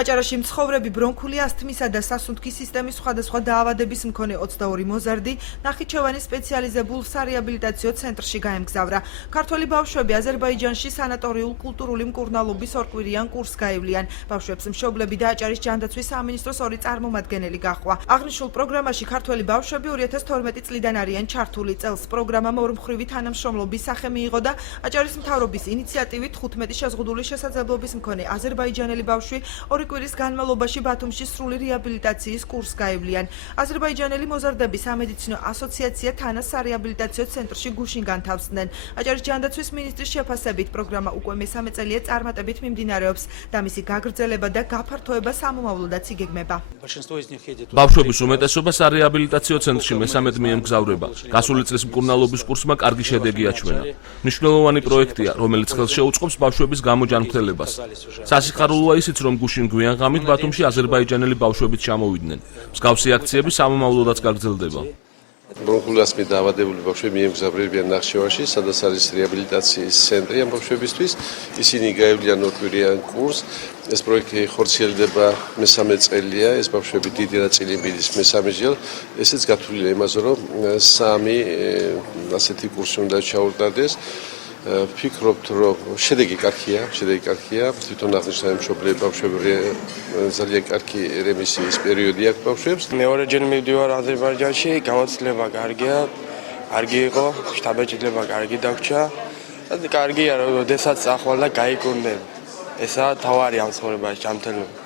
აჭარაში მცხოვრები ბრონქული ასთმისა და სასუნთქის სისტემის სხვადასხვა დაავადების მქონე 22 მოზარდი ნახიჩევანის სპეციალიზებულ სარეაბილიტაციო ცენტრში გაემგზავრა. ქართველი ბავშვები აზერბაიჯანში სანატორიულ კულტურული მკურნალობის ორკვირიან კურსს გაევლიან. ბავშვებს მშობლები და აჭარის ჯანდაცვის სამინისტროს ორი წარმომადგენელი გაჰყვა. აღნიშნულ პროგრამაში ქართველი ბავშვები 2012 წლიდან არიან ჩართული. წელს პროგრამამ ორმხრივი თანამშრომლობის სახე მიიღო და აჭარის მთავრობის ინიციატივით 15 შეზღუდული შესაძლებლობის მქონე აზერბაიჯანელი ბავშვი ორი კვირის განმავლობაში ბათუმში სრული რეაბილიტაციის კურსს გაევლიან. აზერბაიჯანელი მოზარდები სამედიცინო ასოციაცია თანას სარეაბილიტაციო ცენტრში გუშინ განთავსდნენ. აჭარის ჯანდაცვის მინისტრის შეფასებით პროგრამა უკვე მესამე წელია წარმატებით მიმდინარეობს და მისი გაგრძელება და გაფართოება სამომავლოდაც იგეგმება. ბავშვების უმეტესობა სარეაბილიტაციო ცენტრში მესამედ მიემგზავრება. გასული წლის მკურნალობის კურსმა კარგი შედეგი აჩვენა. მნიშვნელოვანი პროექტია, რომელიც ხელს შეუწყობს ბავშვების გამოჯანმრთელებას. სასიხარულოა ისიც, რომ გუშინ გვიან ღამით ბათუმში აზერბაიჯანელი ბავშვებიც ჩამოვიდნენ. მსგავსი აქციები სამომავლოდაც გაგრძელდება. ბრონქული ასთმით დაავადებული ბავშვები მიემგზავრებიან ნახიჩევანში, სადაც არის რეაბილიტაციის ცენტრი ამ ბავშვებისთვის. ისინი გაევლიან ორკვირიან კურსს. ეს პროექტი ხორციელდება მესამე წელია, ეს ბავშვები დიდი ნაწილი მიდის მესამე ჯერ. ესეც გათვლილია იმაზე, რომ სამი ასეთი კურსი უნდა ჩაუტარდეს. ფიქრობთ, რომ შედეგი კარგია, თვითონ აღნიშნავ მშობლები ბავშვები ძალიან კარგი რემისიის პერიოდი აქვს ბავშვებს. მეორეჯერ მივდივარ აზერბაიჯანში, გამოცდილება კარგია, კარგი იყო, შთაბეჭდილება კარგი დაგვრჩა. კარგია, როდესაც ახვალ და გაიკურნებ. ესაა თავარი ამ ცხოვრებაში ჯანმრთელობა.